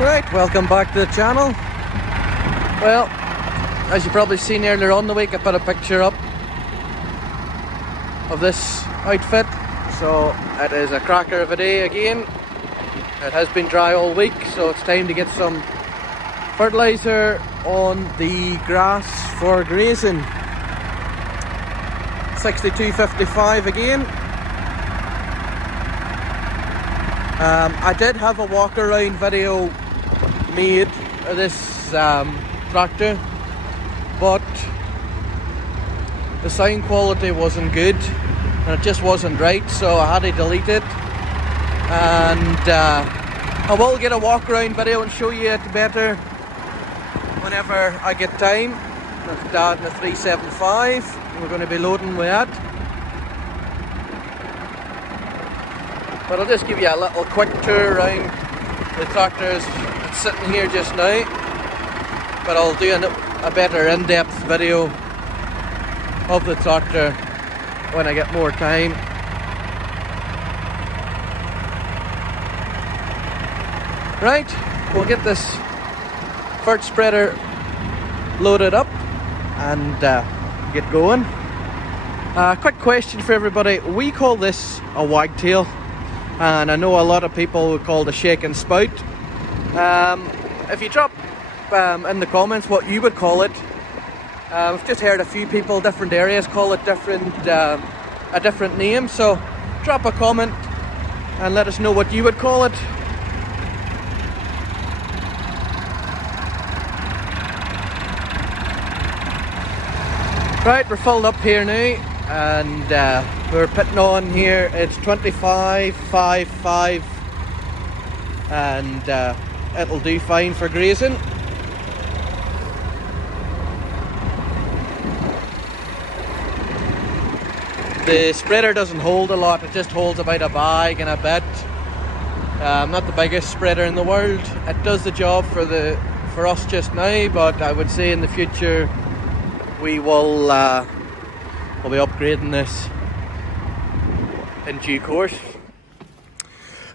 Right, welcome back to the channel. Well, as you probably seen earlier on the week, I put a picture up of this outfit. So it is a cracker of a day again. It has been dry all week, so it's time to get some fertilizer on the grass for grazing. 62.55 again. I did have a walk around video made of this tractor, but the sound quality wasn't good and it just wasn't right, so I had to delete it. And I will get a walk around video and show you it better whenever I get time. With Dad in the 375, we're going to be loading with that. But I'll just give you a little quick tour around the tractor. It's sitting here just now, but I'll do a better in-depth video of the tractor when I get more time. Right, we'll get this fert spreader loaded up and get going. Quick question for everybody. We call this a wagtail, and I know a lot of people would call it a shake and spout. If you drop in the comments what you would call it. I've just heard a few people, different areas, call it a different name, so drop a comment and let us know what you would call it. Right, we're filled up here now, and we're putting on here. It's 25.55, and it'll do fine for grazing. The spreader doesn't hold a lot, it just holds about a bag and a bit. Not the biggest spreader in the world. It does the job for us just now, but I would say in the future we will we'll be upgrading this in due course.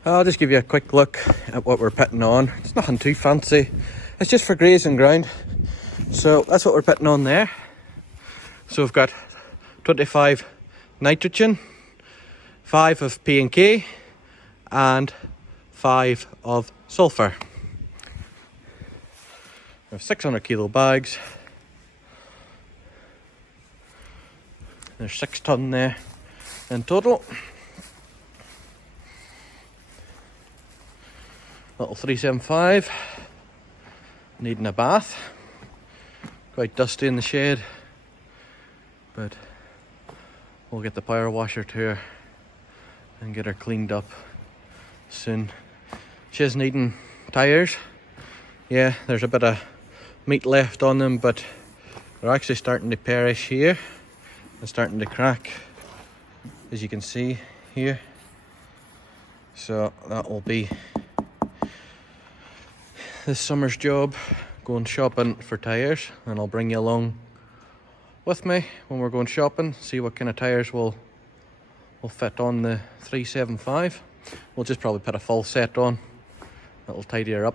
I'll just give you a quick look at what we're putting on. It's nothing too fancy, it's just for grazing ground. So that's what we're putting on there. So we've got 25 nitrogen, 5 of P&K and 5 of sulphur. We have 600 kilo bags. There's 6 ton there in total. Little 375, needing a bath. Quite dusty in the shed, but we'll get the power washer to her and get her cleaned up soon. She's needing tyres. Yeah, there's a bit of meat left on them, but they're actually starting to perish here and starting to crack, as you can see here. So that will be this summer's job, going shopping for tyres, and I'll bring you along with me when we're going shopping, see what kind of tyres will fit on the 375. We'll just probably put a full set on, that'll tidy her up.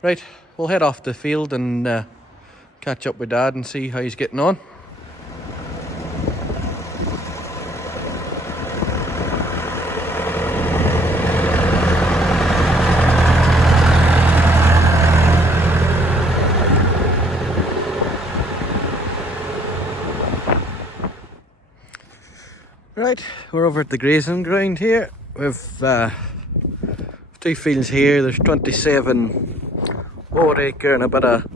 Right, we'll head off the field and catch up with Dad and see how he's getting on. Right, we're over at the grazing ground here. We've 2 fields here. There's 27 odd acre and a bit of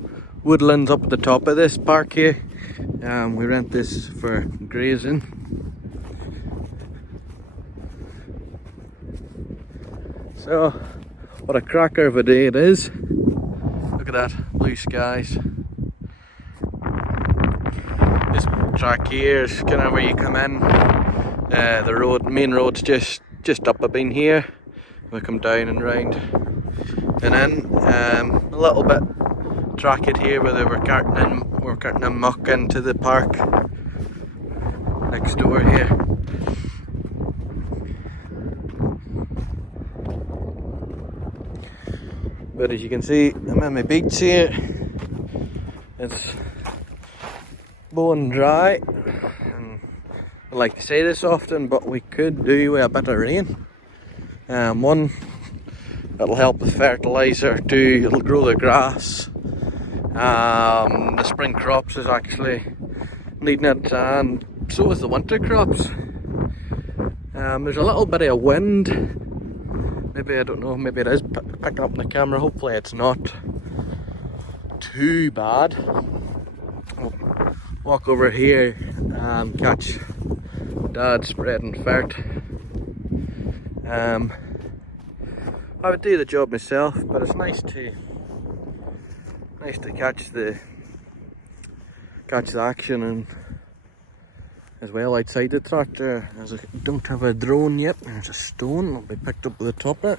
woodlands up at the top of this park here. We rent this for grazing. So, what a cracker of a day it is. Look at that, blue skies. This track here is kind of where you come in. The main road's just up a bean here. We come down and round and in. A little bit tracked here where they were carting in muck into the park next door here. But as you can see, I'm in my beach here. It's bone dry, and I like to say this often, but we could do with a bit of rain. One, it'll help with fertilizer. Two, it'll grow the grass. The spring crops is actually needing it, and so is the winter crops. There's a little bit of wind. Maybe, I don't know, maybe it is picking up in the camera. Hopefully it's not too bad. I'll walk over here and catch Dad spreading fert. I would do the job myself, but it's nice to catch the action and as well outside the tractor. As I don't have a drone yet, there's a stone that'll be picked up with the topper.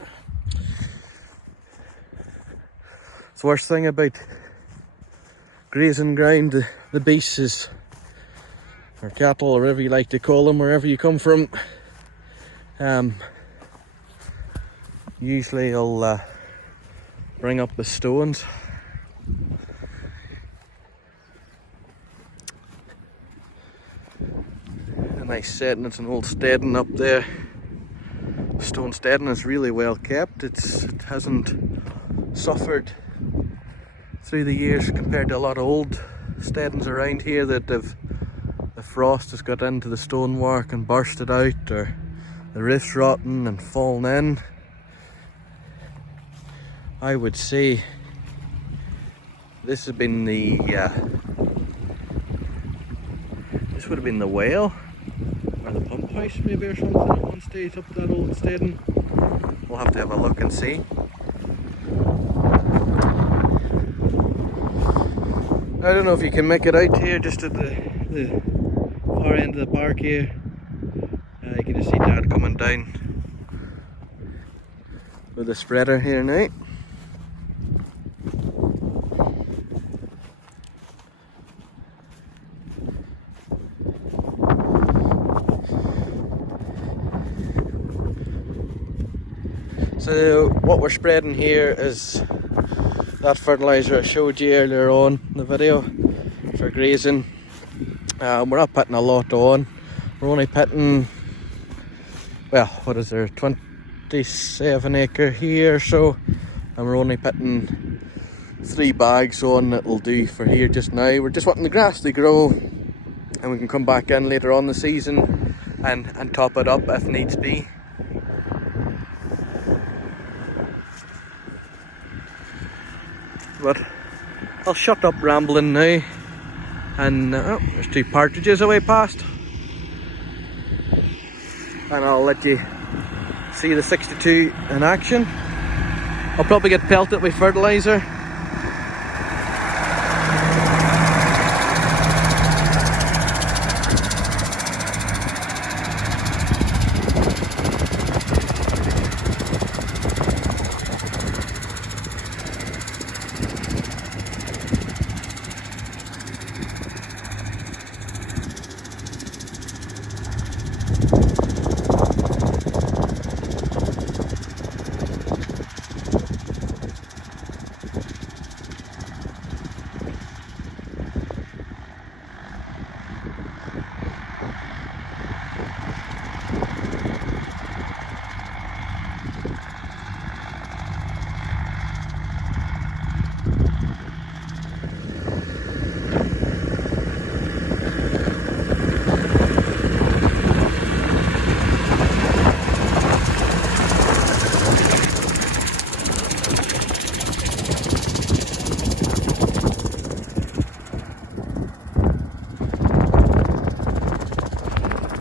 It's the worst thing about grazing ground, the beasts, or cattle, or whatever you like to call them, wherever you come from. Usually I'll bring up the stones. A nice setting. It's an old steading up there. Stone steading is really well kept. It hasn't suffered through the years compared to a lot of old steadings around here that the frost has got into the stonework and burst it out, or the roof's rotten and fallen in. I would say this has been the this would have been the well or the pump house maybe, or something at one stage up at that old steading. We'll have to have a look and see. I don't know if you can make it out here, just at the far end of the park here. You can just see Dad coming down with the spreader here now. So what we're spreading here is that fertilizer I showed you earlier on in the video for grazing. We're not putting a lot on. We're only putting, well, what is there, 27 acre here, so, and we're only putting 3 bags on. That'll do for here just now. We're just wanting the grass to grow, and we can come back in later on the season and top it up if needs be. But I'll shut up rambling now, and there's 2 partridges away past, and I'll let you see the 62 in action. I'll probably get pelted with fertilizer.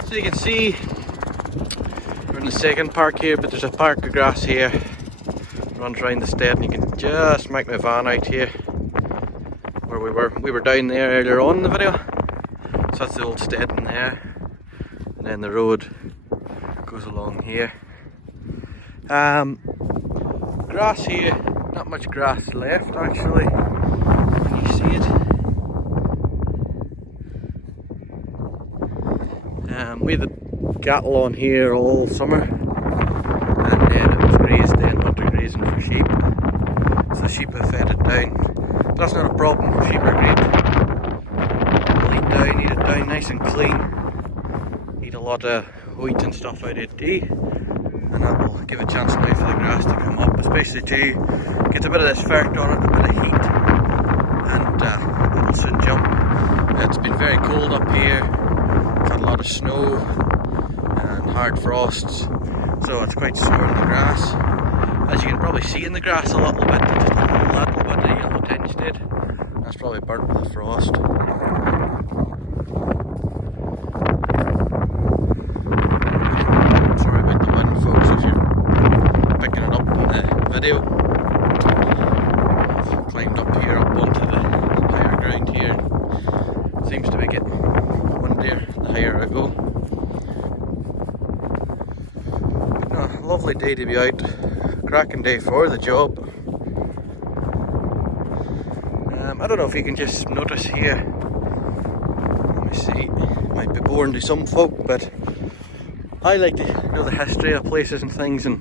So you can see we're in the second park here, but there's a park of grass here, runs around the stead, and you can just make my van out here where we were down there earlier on in the video. So that's the old stead in there, and then the road goes along here. Grass here, not much grass left actually. Can you see it? We had the cattle on here all summer, and then it was grazed in, winter grazing for sheep. So that's not a problem. Sheep are great. Eat down, eat it down nice and clean. Eat a lot of wheat and stuff out of tea, and that will give a chance now for the grass to come up, especially to get a bit of this fert on it, a bit of heat, and it'll soon jump. It's been very cold up here. We've had a lot of snow and hard frosts, so it's quite sore in the grass. As you can probably see in the grass a little bit, just a little bit of yellow tinge did. That's probably burnt with the frost. Sorry about the wind, folks, if you're picking it up in the video. I've climbed up here, up onto the higher ground here. Seems to be getting windier the higher I go. But no, lovely day to be out. Cracking day for the job. I don't know if you can just notice here. Let me see. Might be boring to some folk, but I like to know the history of places and things, and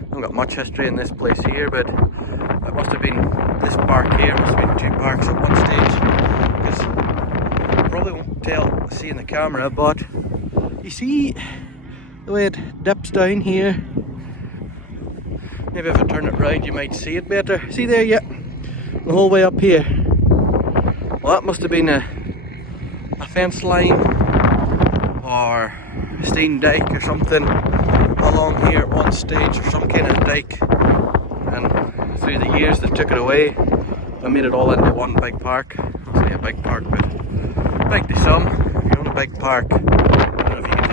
I haven't got much history in this place here, but it must have been this park here. Must have been 2 parks at one stage, because you probably won't see in the camera, but you see the way it dips down here. Maybe if I turn it round you might see it better. See there, yeah, the whole way up here. Well, that must have been a fence line or a stone dike or something along here at one stage, or some kind of dike, and through the years they took it away and made it all into one big park. I'll say a big park, but big to some. If you own a big park, I don't know if you can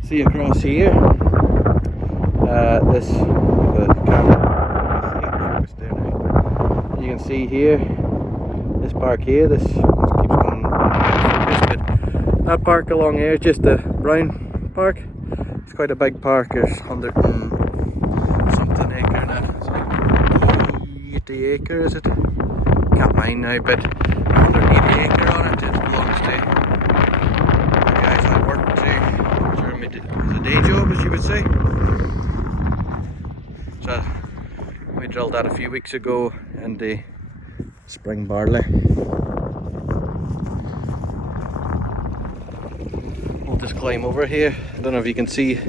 just see across here. This the camera, you can see here, this park here, this keeps coming focus, but that park along here is just a brown park. It's quite a big park. There's 100 and something acre in it. It's like 80 acre, is it? Can't mind now, but 180 acre on it. It belongs to the guys I work to during the day job, as you would say. So we drilled that a few weeks ago in the spring barley. We'll just climb over here. I don't know if you can see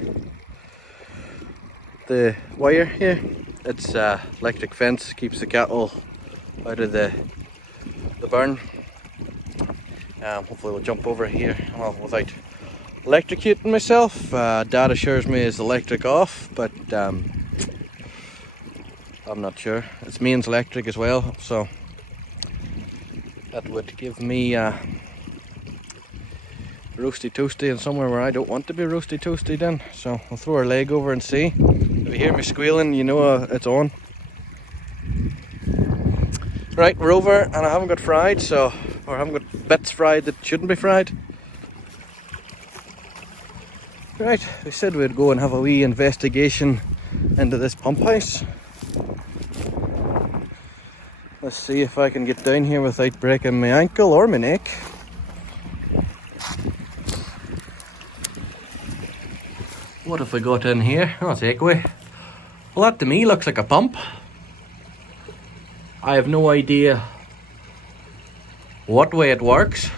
the wire here. It's electric fence, keeps the cattle out of the barn. Hopefully we'll jump over here, well, without electrocuting myself. Dad assures me it's electric off, but I'm not sure. It's mains electric as well, so that would give me roasty toasty and somewhere where I don't want to be roasty toasty then. So I'll throw our leg over and see. If you hear me squealing, you know it's on. Right, we're over, and I haven't got fried, or I haven't got bits fried that shouldn't be fried. Right, we said we'd go and have a wee investigation into this pump house. Let's see if I can get down here without breaking my ankle or my neck. What if we got in here? Oh, takeaway. Well, that to me looks like a pump. I have no idea what way it works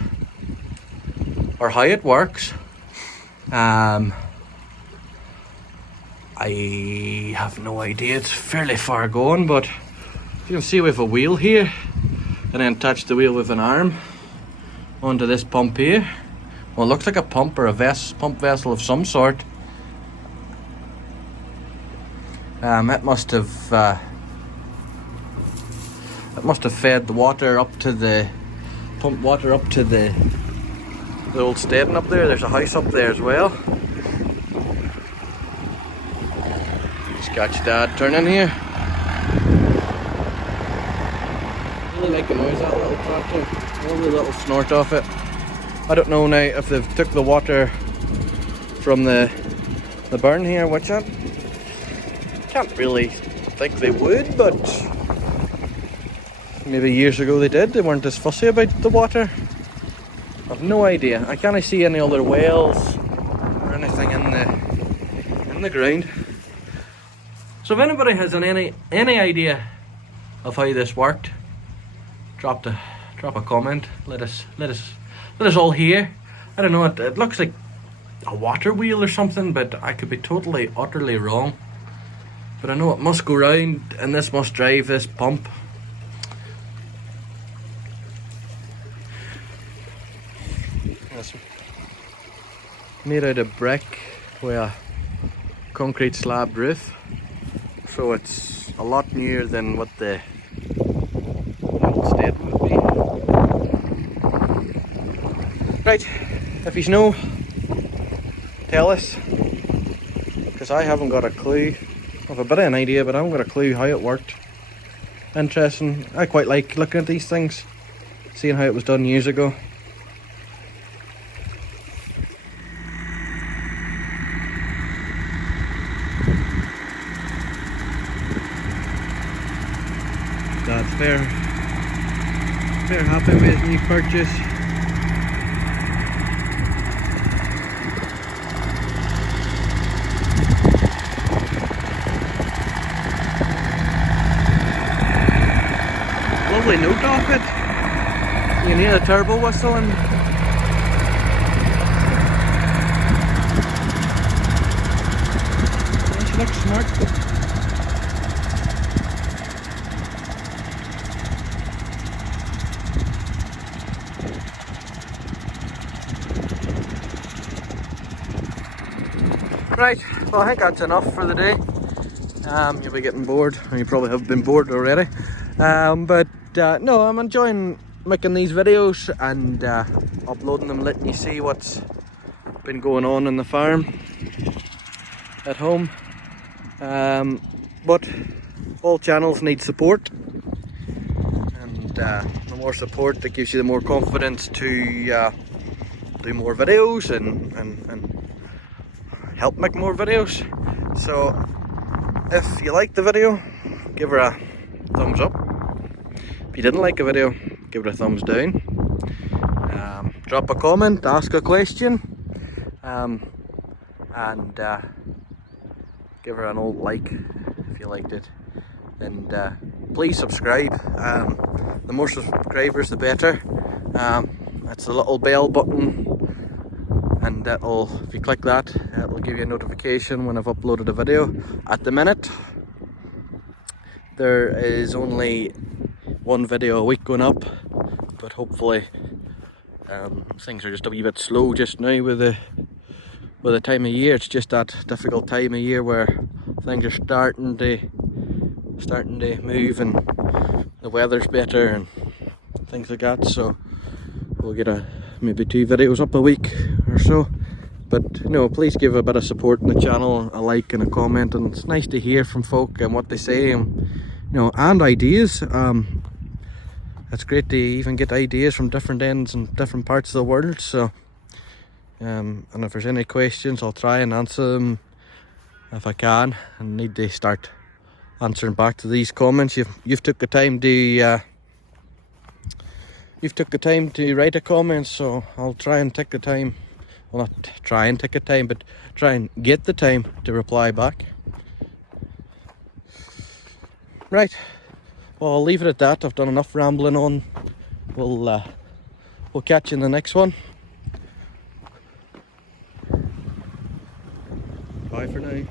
or how it works. I have no idea. It's fairly far going, but you can see we have a wheel here, and then attach the wheel with an arm onto this pump here. Well, it looks like a pump or a pump vessel of some sort. It must have fed the water up to the pump water up to the old stadium up there. There's a house up there as well. Just catch Dad turning here. Really like the noise of that little tractor. All the little snort off it. I don't know now if they've took the water from the burn here, which I can't really think they would, but maybe years ago they did. They weren't as fussy about the water. I've no idea. I can't see any other wells or anything in the ground. So if anybody has any idea of how this worked, drop a comment. Let us all hear. I don't know. It looks like a water wheel or something, but I could be totally utterly wrong. But I know it must go round, and this must drive this pump. It's made out of brick with a concrete slab roof, so it's a lot newer than what the old state would be. Right, if you know, tell us, because I haven't got a clue. I have a bit of an idea, but I haven't got a clue how it worked. Interesting. I quite like looking at these things, seeing how it was done years ago. Dad's very happy with his new purchase. Lovely note off it. You need a turbo whistle and she looks smart. Right, well I think that's enough for the day. You'll be getting bored, or you probably have been bored already. No, I'm enjoying making these videos and uploading them, letting you see what's been going on in the farm at home. But all channels need support, and the more support, that gives you the more confidence to do more videos and help make more videos. So if you liked the video, give her a thumbs up. If you didn't like the video, give it a thumbs down. Drop a comment, ask a question, and give her an old like if you liked it. And please subscribe. The more subscribers, the better. That's the little bell button, and if you click that, it'll give you a notification when I've uploaded a video. At the minute, there is only one video a week going up, but hopefully things are just a wee bit slow just now with the time of year. It's just that difficult time of year where things are starting to move and the weather's better and things like that. So we'll get maybe 2 videos up a week or so. But please give a bit of support in the channel, a like and a comment, and it's nice to hear from folk and what they say, and and ideas. It's great to even get ideas from different ends and different parts of the world. So and if there's any questions, I'll try and answer them if I can, and need to start answering back to these comments. You've took the time to write a comment, so I'll try and take the time. Well, not try and take the time, but try and get the time to reply back. Right, well I'll leave it at that. I've done enough rambling on. We'll catch you in the next one. Bye for now.